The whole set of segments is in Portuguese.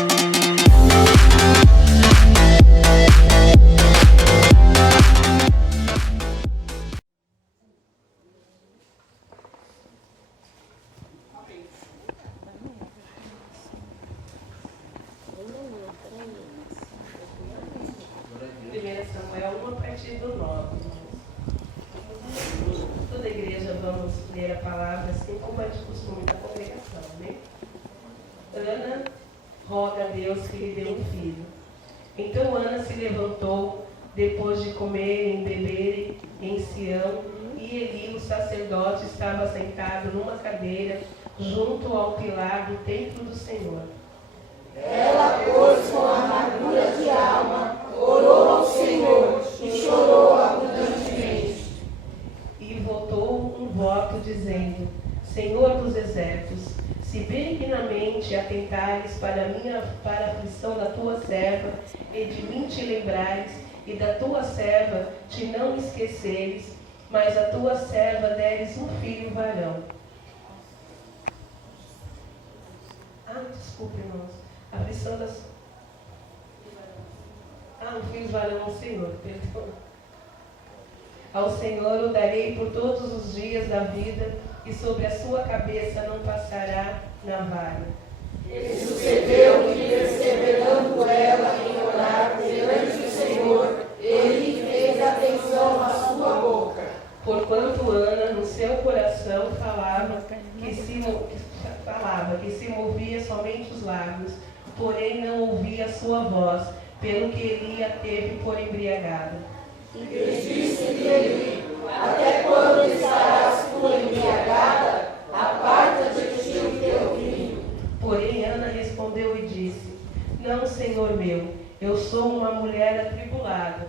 1 Samuel 1, a partir do 9. Toda a igreja vamos ler a palavra assim como é de costume da congregação, né? Ana roga a Deus que lhe dê um filho. Então Ana se levantou, depois de comerem e beberem em Sião, e Eli, o sacerdote, estava sentado numa cadeira junto ao pilar do templo do Senhor. Ela, pois, com amargura de alma, orou ao Senhor e chorou abundantemente. E votou um voto, dizendo: Senhor dos exércitos, se benignamente atentares para a aflição da tua serva, e de mim te lembrares, e da tua serva te não esqueceres, mas a tua serva deres um filho varão. Desculpe, irmãos. A aflição das... um filho varão ao Senhor, perdão. Ao Senhor o darei por todos os dias da vida, e sobre a sua cabeça não passará navalha. E sucedeu que, perseverando ela em orar perante o Senhor, ele fez atenção à sua boca. Porquanto Ana, no seu coração, falava que se movia somente os lábios, porém não ouvia a sua voz, pelo que Eli a teve por embriagada. E disse-lhe Eli: até quando estarás tu embriagada? Aparta de ti o teu vinho. Porém Ana respondeu e disse: Não, Senhor meu, eu sou uma mulher atribulada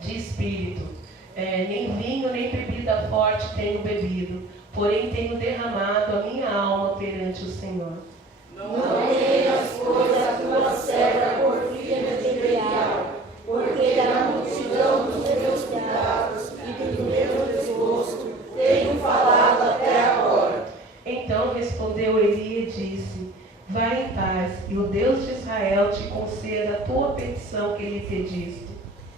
de espírito. Nem vinho, nem bebida forte tenho bebido, porém tenho derramado a minha alma perante o Senhor. Não tenhas, pois, a tua serva por filha de Belial, porque na multidão dos meus cuidados e do meu desgosto tenho falado até agora. Então respondeu Eli e disse: Vai em paz, e o Deus de Israel te conceda a tua petição que lhe pediste.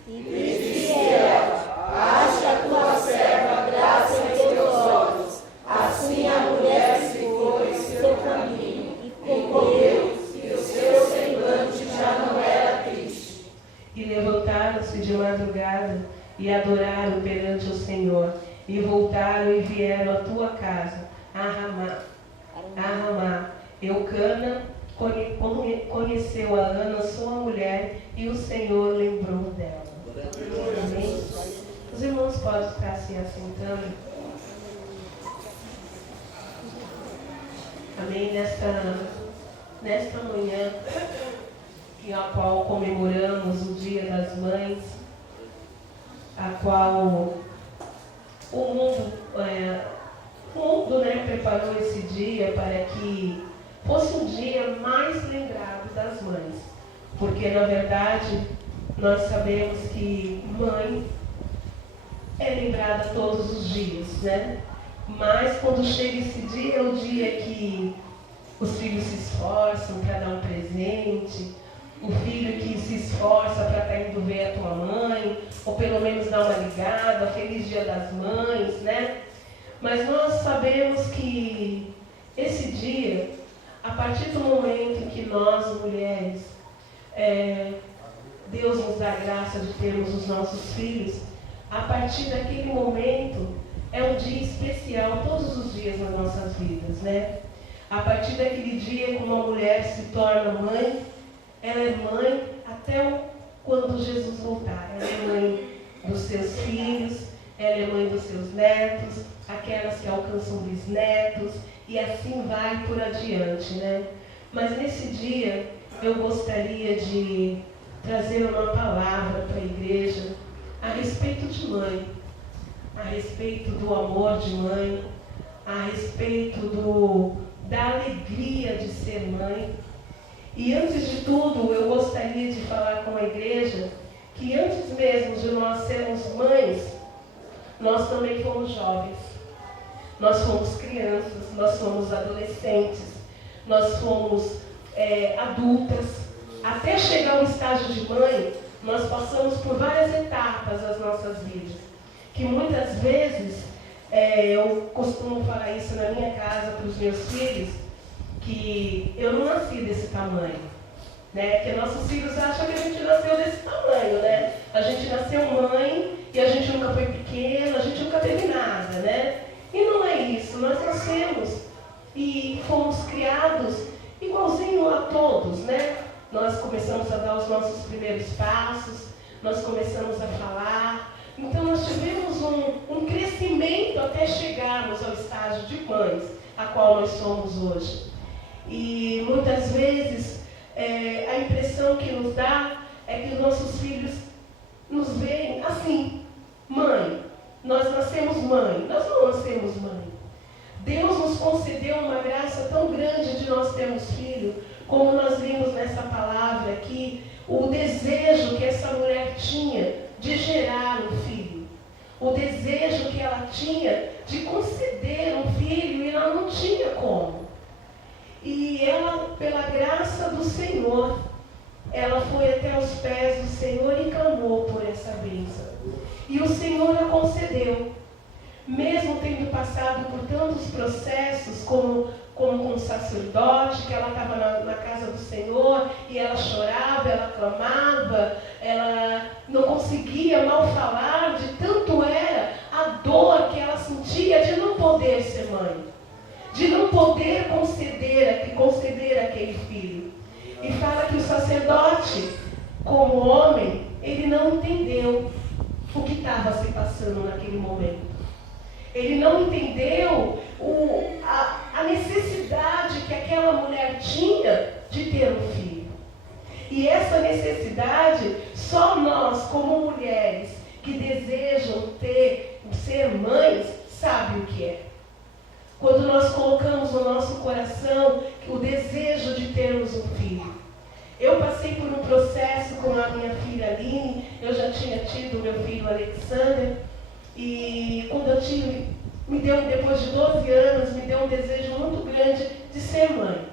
E disse ela: acha a tua serva graça em teus olhos. Assim a mulher se foi em seu caminho, e comeu, e o seu semblante já não era triste. E levantaram-se de madrugada, e adoraram perante o Senhor, e voltaram e vieram à tua casa, a Ramá. Eucana conheceu a Ana, sua mulher, e o Senhor lembrou dela. Amém? Os irmãos podem ficar se assentando. Amém? Nesta manhã, em a qual comemoramos o Dia das Mães, a qual o mundo preparou esse dia para que fosse um dia mais lembrado das mães. Porque, na verdade, nós sabemos que mãe é lembrada todos os dias, né? Mas quando chega esse dia, é o dia que os filhos se esforçam para dar um presente, o filho que se esforça para estar indo ver a tua mãe, ou pelo menos dar uma ligada, feliz Dia das Mães, né? Mas nós sabemos que esse dia, a partir do momento em que nós, mulheres, Deus nos dá a graça de termos os nossos filhos, a partir daquele momento é um dia especial todos os dias nas nossas vidas, né? A partir daquele dia que uma mulher se torna mãe, ela é mãe até quando Jesus voltar. Ela é mãe dos seus filhos, ela é mãe dos seus netos, aquelas que alcançam bisnetos, e assim vai por adiante, né? Mas nesse dia eu gostaria de trazer uma palavra para a igreja a respeito de mãe, a respeito do amor de mãe, a respeito da alegria de ser mãe. E antes de tudo, eu gostaria de falar com a igreja que antes mesmo de nós sermos mães, nós também fomos jovens, nós fomos crianças, nós fomos adolescentes, nós fomos adultas, até chegar ao estágio de mãe, nós passamos por várias etapas das nossas vidas. Que muitas vezes, eu costumo falar isso na minha casa para os meus filhos, que eu não nasci desse tamanho, né? Que nossos filhos acham que a gente nasceu desse tamanho, né? A gente nasceu mãe e a gente nunca foi pequeno, a gente nunca teve nada, né? E não é isso, nós nascemos e fomos criados igualzinho a todos, né? Nós começamos a dar os nossos primeiros passos, nós começamos a falar. Então nós tivemos um crescimento até chegarmos ao estágio de mães, a qual nós somos hoje. E muitas vezes a impressão que nos dá é que os nossos filhos nos veem assim, mãe. Nós nascemos mãe, nós não nascemos mãe. Deus nos concedeu uma graça tão grande de nós termos filho, como nós vimos nessa palavra aqui, o desejo que essa mulher tinha de gerar um filho. O desejo que ela tinha de conceder um filho e ela não tinha como. E ela, pela graça do Senhor, ela foi até os pés do Senhor e clamou por essa bênção. E o Senhor a concedeu. Mesmo tendo passado por tantos processos, como com o sacerdote, que ela estava na casa do Senhor, e ela chorava, ela clamava, ela não conseguia mal falar, de tanto era a dor que ela sentia de não poder ser mãe, de não poder conceder aquele filho. E fala que o sacerdote, como homem, ele não entendeu o que estava se passando naquele momento. Ele não entendeu a necessidade que aquela mulher tinha de ter um filho. E essa necessidade, só nós, como mulheres que desejam ser mães, sabem o que é. Quando nós colocamos no nosso coração o desejo de termos um filho. Eu passei por um processo com a minha filha Aline, eu já tinha tido meu filho Alexander, e quando eu tive, depois de 12 anos, me deu um desejo muito grande de ser mãe.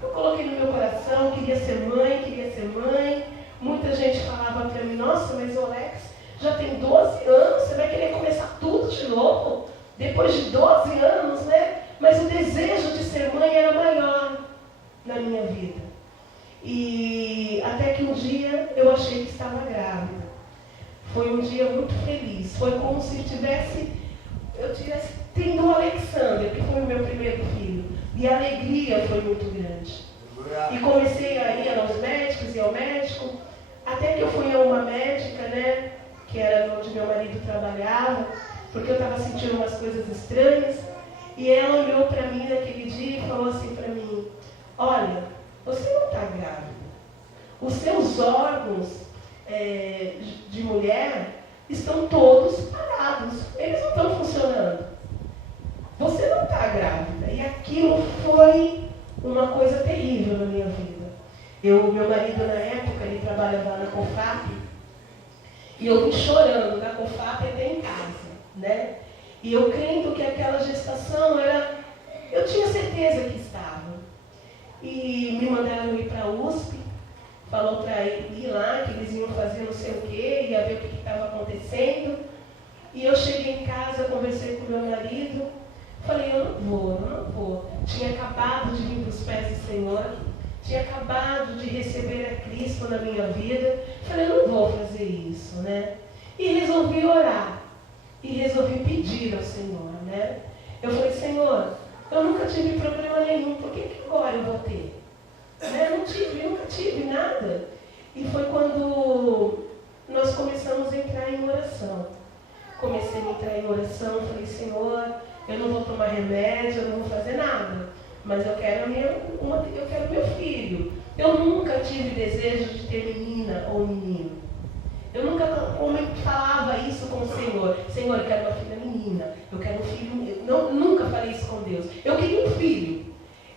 Eu coloquei no meu coração, queria ser mãe. Muita gente falava para mim, nossa, mas o Alex já tem 12 anos, você vai querer começar tudo de novo? Depois de 12 anos, né? Mas o desejo de ser mãe era maior na minha vida. E até que um dia eu achei que estava grávida. Foi um dia muito feliz. Foi como se eu tivesse tendo o Alexander, que foi o meu primeiro filho. E a alegria foi muito grande. E comecei a ir aos médicos e ao médico, até que eu fui a uma médica, né, que era onde meu marido trabalhava, porque eu estava sentindo umas coisas estranhas. E ela olhou para mim naquele dia e falou assim para mim, olha, você não está grávida. Os seus órgãos de mulher estão todos parados. Eles não estão funcionando. Você não está grávida. E aquilo foi uma coisa terrível na minha vida. Meu marido, na época, ele trabalhava lá na COFAP. E eu vim chorando da COFAP até em casa, né? E eu crendo que aquela gestação eu tinha certeza que estava. E me mandaram ir para a USP, falou para ir lá, que eles iam fazer não sei o quê, ia ver o que estava acontecendo. E eu cheguei em casa, conversei com meu marido, falei, eu não vou. Tinha acabado de vir para os pés do Senhor, tinha acabado de receber a Cristo na minha vida. Falei, eu não vou fazer isso, né? E resolvi orar, e resolvi pedir ao Senhor, né? Eu falei, Senhor, eu nunca tive problema nenhum, por que agora eu vou ter? Né? Eu nunca tive nada. E foi quando nós começamos a entrar em oração. Comecei a entrar em oração, falei, Senhor, eu não vou tomar remédio, eu não vou fazer nada, mas eu quero meu filho. Eu nunca tive desejo de ter menina ou menino. Eu nunca falava isso com o Senhor. Senhor, eu quero uma filha menina, eu quero um filho. Nunca falei isso com Deus. Eu queria um filho.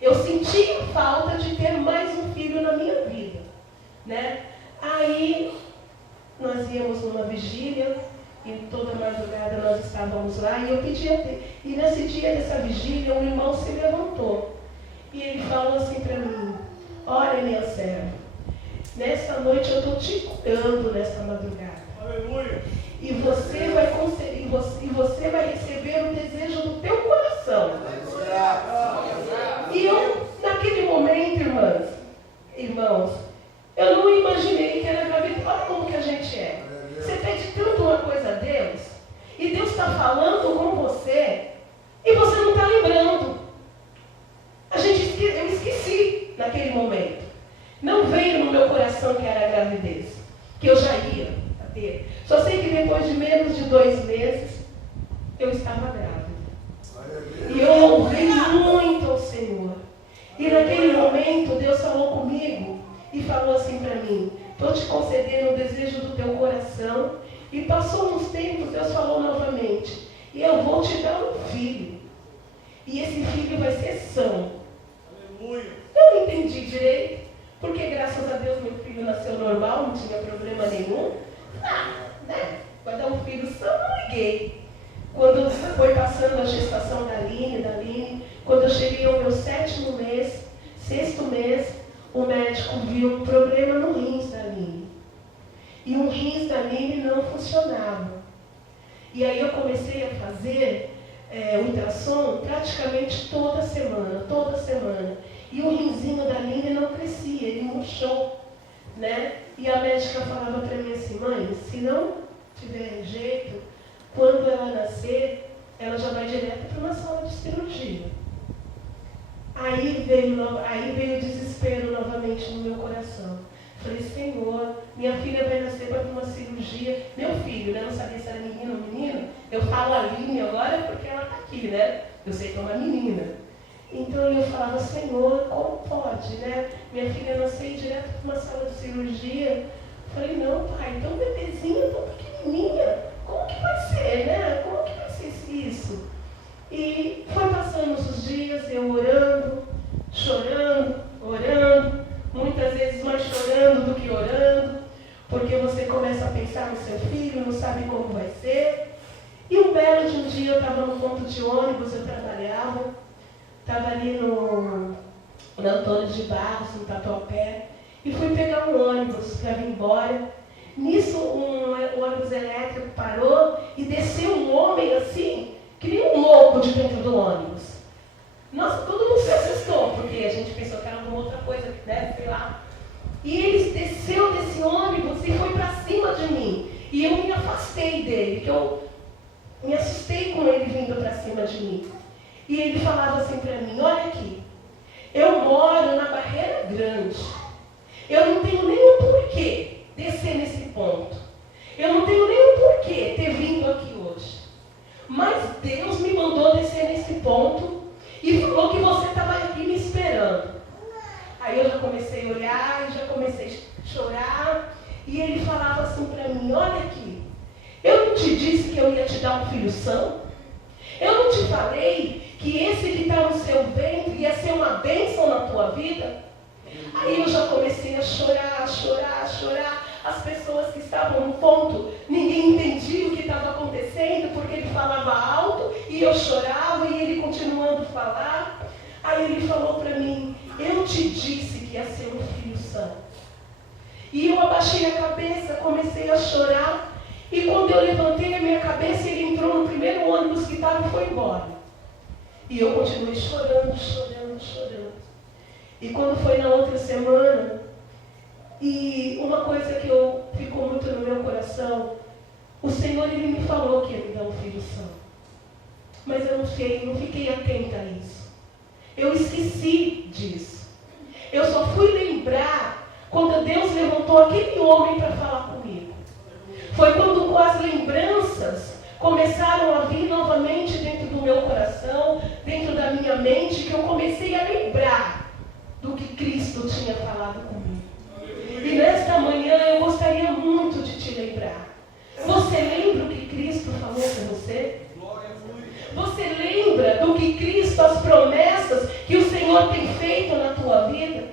Eu sentia falta de ter mais um filho na minha vida, né? Aí nós íamos numa vigília e toda madrugada nós estávamos lá e eu pedia ter. E nesse dia dessa vigília um irmão se levantou e ele falou assim para mim, olha, minha serva, nesta noite eu estou te curando nesta madrugada. Aleluia. E você vai conseguir, você vai receber o desejo do teu coração. E eu, naquele momento, irmãos, eu não imaginei que era gravidez. Olha como que a gente é. Você pede tanto uma coisa a Deus, e Deus está falando com você, e você não está lembrando. Eu esqueci naquele momento. Não veio no meu coração que era a gravidez, que eu já ia ter. Só sei que depois de menos de 2 meses, eu estava grávida. E eu louvei muito ao Senhor. E naquele momento, Deus falou comigo e falou assim para mim: estou te concedendo o desejo do teu coração. E passou uns tempos, Deus falou novamente: e eu vou te dar um filho. E esse filho vai ser são. Aleluia. Eu não entendi direito, porque graças a Deus meu filho nasceu normal, não tinha problema nenhum. Vai dar um filho são, não liguei. Quando foi passando a gestação da Aline, quando eu cheguei ao meu 7º mês, 6º mês, o médico viu um problema no rins da Aline. E o rins da Aline não funcionava. E aí eu comecei a fazer ultrassom praticamente toda semana. E o rinzinho da Aline não crescia, ele murchou, né? E a médica falava para mim assim: mãe, se não tiver jeito, quando ela nascer, ela já vai direto para uma sala de cirurgia. Aí veio o desespero novamente no meu coração. Falei: Senhor, minha filha vai nascer para uma cirurgia. Meu filho, né? Não sabia se era menino ou menino. Eu falo Aline agora porque ela está aqui, né? Eu sei que é uma menina. Então eu falava: Senhor, como pode, né? Minha filha nascer direto para uma sala de cirurgia. Falei: não, pai, tão bebezinha, tão pequenininha. Como que vai ser, né? Como que vai ser isso? E foi passando os dias, eu orando, chorando, orando. Muitas vezes mais chorando do que orando, porque você começa a pensar no seu filho, não sabe como vai ser. E um belo de um dia eu estava no ponto de ônibus, eu trabalhava, estava ali no Antônio de Barros, no Tatuapé, e fui pegar um ônibus para vir embora. Nisso, o ônibus elétrico parou e desceu um homem assim, que nem um louco de dentro do ônibus. Nossa, todo mundo se assustou, porque a gente pensou que era alguma outra coisa, né, sei lá. E ele desceu desse ônibus e foi para cima de mim. E eu me afastei dele, que eu me assustei com ele vindo para cima de mim. E ele falava assim para mim: olha aqui, eu moro na Barreira Grande. Eu não tenho nenhum porquê descer nesse ponto. Eu não tenho nenhum porquê ter vindo aqui hoje. Mas Deus me mandou descer nesse ponto e falou que você estava aqui me esperando. Aí eu já comecei a olhar, já comecei a chorar. E ele falava assim para mim: olha aqui, eu não te disse que eu ia te dar um filho são? Eu não te falei que esse que está no seu ventre ia ser uma bênção na tua vida? Aí eu já comecei a chorar. As pessoas que estavam no ponto, ninguém entendia o que estava acontecendo, porque ele falava alto e eu chorava e ele continuando a falar. Aí ele falou para mim: eu te disse que ia ser um filho são. E eu abaixei a cabeça, comecei a chorar. E quando eu levantei a minha cabeça, ele entrou no primeiro ônibus que estava e foi embora. E eu continuei chorando. E quando foi na outra semana, e uma coisa que ficou muito no meu coração, o Senhor, Ele me falou que ia me dar um filho são. Mas eu não fiquei atenta a isso. Eu esqueci disso. Eu só fui lembrar quando Deus levantou aquele homem para falar comigo. Foi quando as lembranças começaram a vir novamente dentro do meu coração, dentro da minha mente, que eu comecei a lembrar do que Cristo tinha falado comigo. E nesta manhã eu gostaria muito de te lembrar. Você lembra o que Cristo falou com você? Você lembra do que Cristo, as promessas que o Senhor tem feito na tua vida?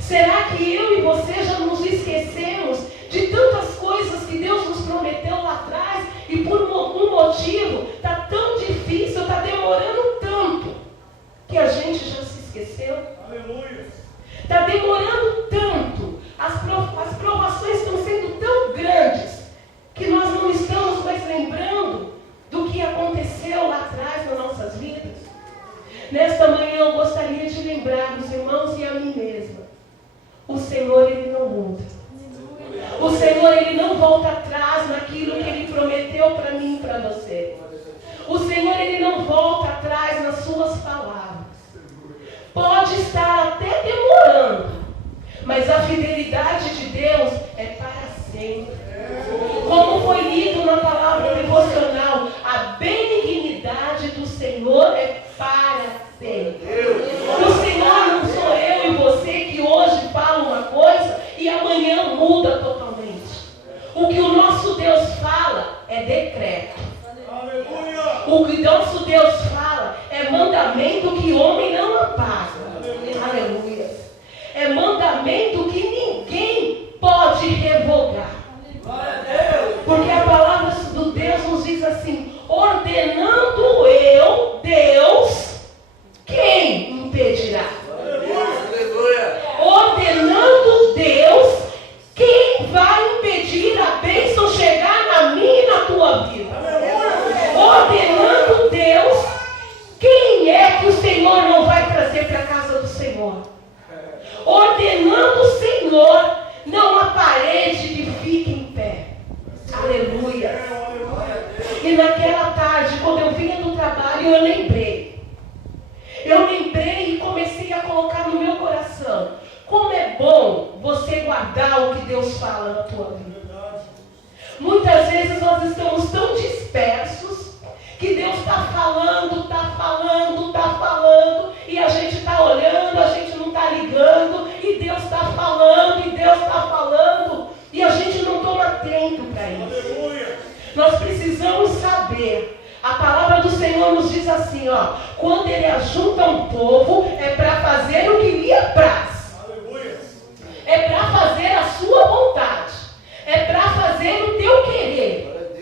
Será que eu e você já nos esquecemos de tantas coisas que Deus nos prometeu lá atrás e por algum motivo está tão difícil, está demorando tanto, que a gente já se esqueceu? Aleluia. Está demorando tanto, as provações estão sendo tão grandes, que nós não estamos mais lembrando do que aconteceu lá atrás nas nossas vidas. Nesta manhã eu gostaria de lembrar os irmãos e a mim mesma. O Senhor, Ele não muda. O Senhor, Ele não volta atrás naquilo que Ele prometeu para mim e para você. O Senhor, Ele não volta atrás nas suas palavras. Pode estar até demorando, mas a fidelidade de Deus é para sempre. Como foi lido na palavra devocional, a benignidade do Senhor é para sempre. O Senhor não sou eu e você que hoje fala uma coisa e amanhã muda totalmente. O que o nosso Deus fala é decreto. O que nosso Deus fala é mandamento que homem não apaga. Aleluia. É mandamento que ninguém pode revogar. Porque a palavra do Deus nos diz assim: ordenando eu, Deus, quem impedirá? Ordenando Deus, quem vai impedir a bênção chegar na minha e na tua vida? Ordenando Deus, quem é que o Senhor não vai trazer para a casa do Senhor? Ordenando o Senhor, não a parede que fica em pé. Aleluia. E naquela tarde, quando eu vinha do trabalho, eu lembrei e comecei a colocar no meu coração: como é bom você guardar o que Deus fala na tua vida. Muitas vezes nós estamos tão dispersos que Deus está falando, e a gente está olhando, a gente não está ligando, e Deus está falando, e a gente não toma tempo para isso. Nós precisamos saber. A palavra do Senhor nos diz assim, ó: quando Ele ajunta um povo, é para fazer o que lhe apraz. É para fazer a sua vontade. É para fazer o teu querer.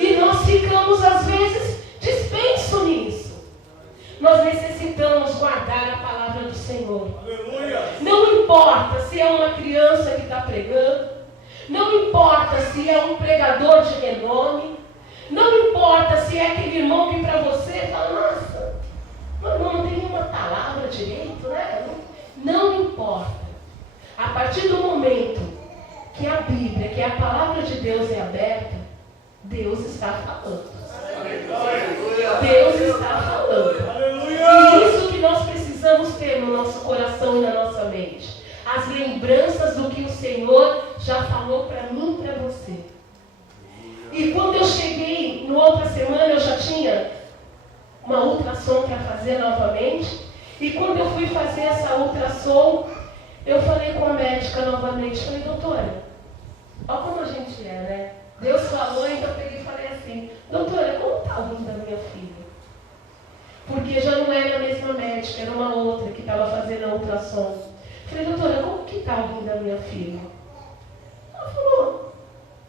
E nós ficamos, às vezes, dispensos nisso. Nós necessitamos guardar a palavra do Senhor. Não importa se é uma criança que está pregando. Não importa se é um pregador de renome. Não importa se é aquele irmão que para você fala: nossa, não tem nenhuma palavra direito, né? Não importa. A partir do momento que a Bíblia, que a palavra de Deus é aberta, Deus está falando. Deus está falando. E isso que nós precisamos ter no nosso coração e na nossa mente. As lembranças do que o Senhor já falou para mim e para você. E quando eu cheguei, na outra semana, eu já tinha uma ultrassom para fazer novamente. E quando eu fui fazer essa ultrassom, eu falei com a médica novamente. Falei: doutora, olha como a gente é, né? Deus falou, então eu peguei e falei assim: doutora, como está o rim da minha filha? Porque já não era a mesma médica, era uma outra que estava fazendo a ultrassom. Falei: doutora, como que está o rim da minha filha? Ela falou: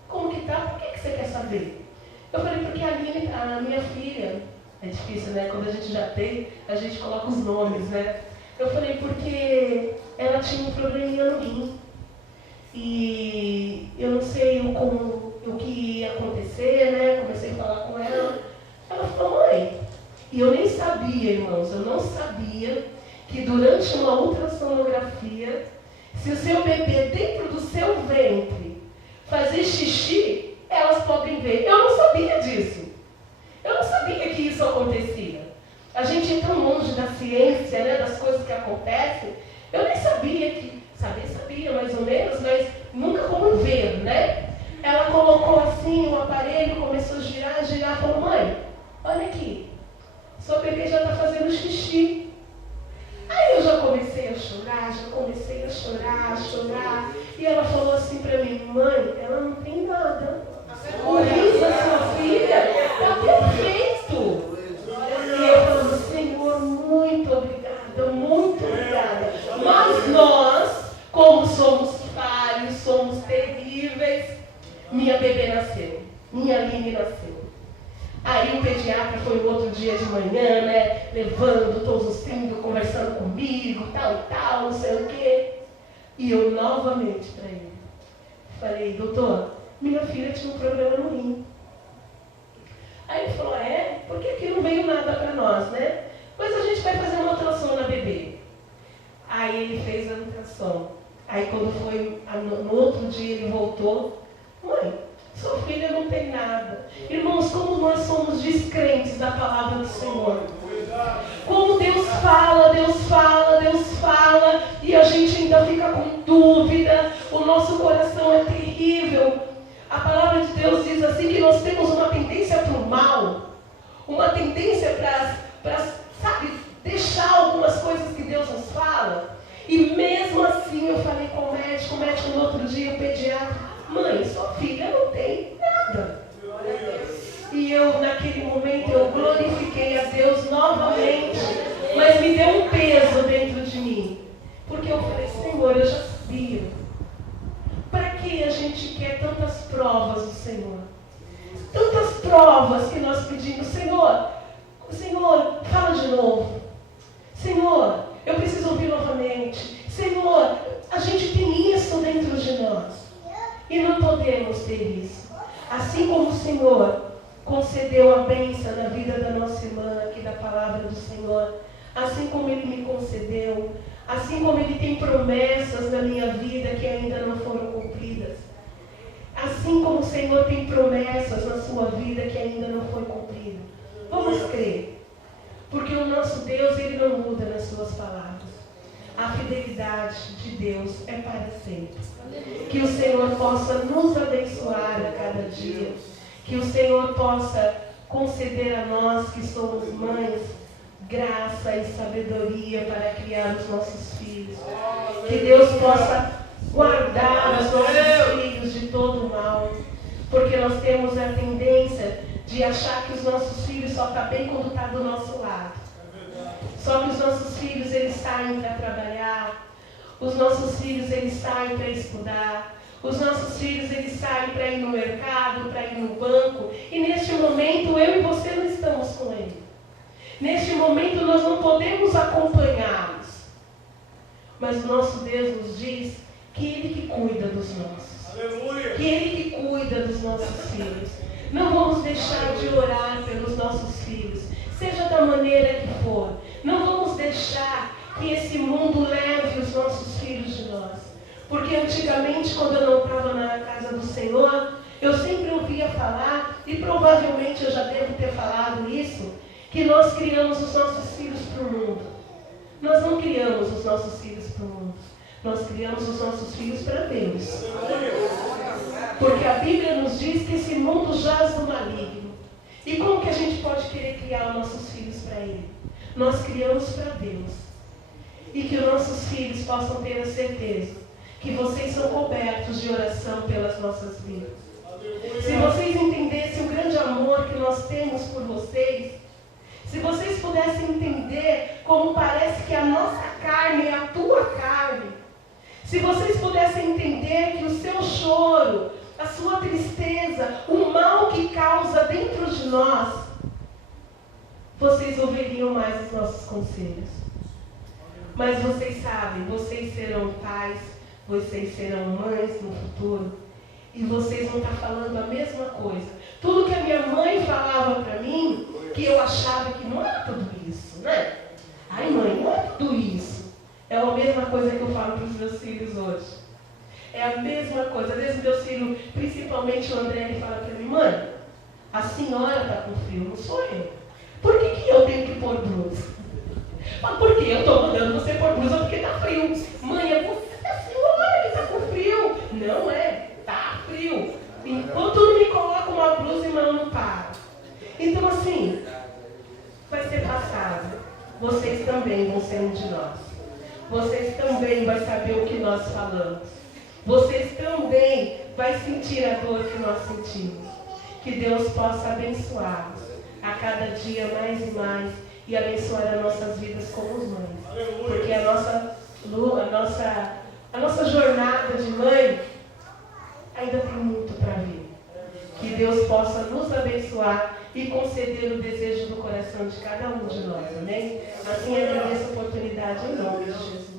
como que está? Por que você quer saber? Eu falei: porque a minha filha, é difícil, né? Quando a gente já tem, a gente coloca os nomes, né? Eu falei: porque ela tinha um probleminha no rim. E eu não sei o que ia acontecer, né? Comecei a falar com ela. Ela falou: mãe, e eu nem sabia, irmãos, eu não sabia que durante uma ultrassonografia, se o seu bebê dentro do seu ventre fazer xixi, elas podem ver. Eu não sabia disso. Eu não sabia que isso acontecia. A gente é tão longe da ciência, né, das coisas que acontecem. Eu nem sabia que... Sabia mais ou menos, mas nunca como ver, né? Ela colocou assim o aparelho, começou a girar, falou: mãe, olha aqui, seu bebê já está fazendo xixi. Aí eu já comecei a chorar. E ela falou assim para mim: mãe, ela não tem nada. O rim da sua filha está perfeito. E eu falei: Senhor, muito obrigada. Mas nós, como somos falhos, somos terríveis, minha bebê nasceu, minha Aline nasceu. Aí o pediatra foi no outro dia de manhã, né, levando todos os filhos, conversando comigo, tal, não sei o quê. E eu novamente para ele falei, doutor, minha filha tinha um problema no rim. Aí ele falou, porque aqui não veio nada para nós, né? Mas a gente vai fazer uma ultrassom na bebê. Aí ele fez a ultrassom. Aí quando foi, no outro dia ele voltou, mãe, sua filha não tem nada. Irmãos, como nós somos descrentes da palavra do Senhor. Como Deus fala, e a gente ainda fica com dúvida, o nosso coração é terrível. A palavra de Deus diz assim que nós temos uma tendência para o mal, uma tendência para, sabe, deixar algumas coisas que Deus nos fala. E mesmo assim eu falei com o médico no outro dia, o pediatra, mãe, sua filha não tem nada. E eu, naquele momento, eu glorifiquei a Deus novamente, mas me deu um peso dentro de mim. Porque eu falei, Senhor, eu já sabia. Para que a gente quer tantas provas do Senhor? Tantas provas que nós pedimos, Senhor, fala de novo. Senhor, eu preciso ouvir novamente. Senhor, a gente tem isso dentro de nós. E não podemos ter isso. Assim como o Senhor concedeu a bênção na vida da nossa irmã aqui da palavra do Senhor, assim como Ele me concedeu, assim como Ele tem promessas na minha vida que ainda não foram cumpridas, assim como o Senhor tem promessas na sua vida que ainda não foi cumprida. Vamos crer, porque o nosso Deus, Ele não muda nas suas palavras. A fidelidade de Deus é para sempre. Que o Senhor possa nos abençoar a cada dia. Que o Senhor possa conceder a nós que somos mães, graça e sabedoria para criar os nossos filhos. Que Deus possa guardar os nossos filhos de todo o mal. Porque nós temos a tendência de achar que os nossos filhos só estão bem quando está do nosso lado. Só que os nossos filhos, eles saem para trabalhar. Os nossos filhos, eles saem para estudar. Os nossos filhos, eles saem para ir no mercado, para ir no banco. E neste momento, eu e você não estamos com ele. Neste momento, nós não podemos acompanhá-los. Mas o nosso Deus nos diz que Ele que cuida dos nossos. Aleluia. Que Ele que cuida dos nossos filhos. Não vamos deixar de orar pelos nossos filhos, seja da maneira que for. Não vamos deixar que esse mundo leve os nossos filhos de nós. Porque antigamente, quando eu não estava na casa do Senhor, eu sempre ouvia falar, e provavelmente eu já devo ter falado isso, que nós criamos os nossos filhos para o mundo. Nós não criamos os nossos filhos para o mundo. Nós criamos os nossos filhos para Deus. Porque a Bíblia nos diz que esse mundo jaz no maligno. E como que a gente pode querer criar os nossos filhos para Ele? Nós criamos para Deus. E que os nossos filhos possam ter a certeza que vocês são cobertos de oração pelas nossas vidas. Se vocês entendessem o grande amor que nós temos por vocês, se vocês pudessem entender como parece que a nossa carne é a tua carne, se vocês pudessem entender que o seu choro, a sua tristeza, o mal que causa dentro de nós, vocês ouviriam mais os nossos conselhos. Mas vocês sabem, vocês serão pais, vocês serão mães no futuro, e vocês vão estar falando a mesma coisa. Tudo que a minha mãe falava para mim, que eu achava que não era tudo isso, né? Ai mãe, não é tudo isso. É a mesma coisa que eu falo para os meus filhos hoje. É a mesma coisa. Às vezes meus filhos, principalmente o André, ele fala para mim, mãe, a senhora está com frio, não sou eu. Por que eu tenho que pôr blusa? Mas por que eu estou mandando você pôr blusa? Porque está frio. Mãe, é você, a senhora que está com frio. Não é, está frio. Enquanto não me coloca uma blusa, irmão, não para. Então assim, vai ser passado. Vocês também vão ser um de nós. Vocês também vão saber o que nós falamos. Vocês também vão sentir a dor que nós sentimos. Que Deus possa abençoá-los a cada dia mais e mais e abençoar as nossas vidas como mães. Porque a nossa jornada de mãe ainda tem muito para vir. Que Deus possa nos abençoar e conceder o desejo do coração de cada um de nós. Amém? Assim agradeço a oportunidade em nome de Jesus.